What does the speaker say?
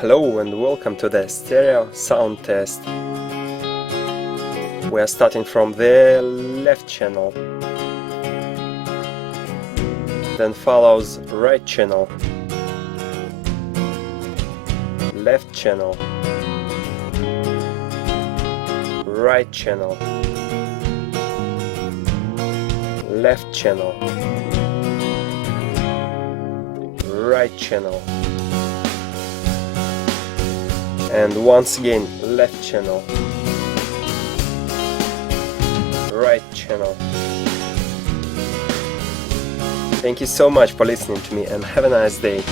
Hello and welcome to the stereo sound test. We are starting from the left channel, then follows right channel, left channel, right channel, left channel, right channel, and once again left channel, right channel. Thank you so much for listening to me and have a nice day.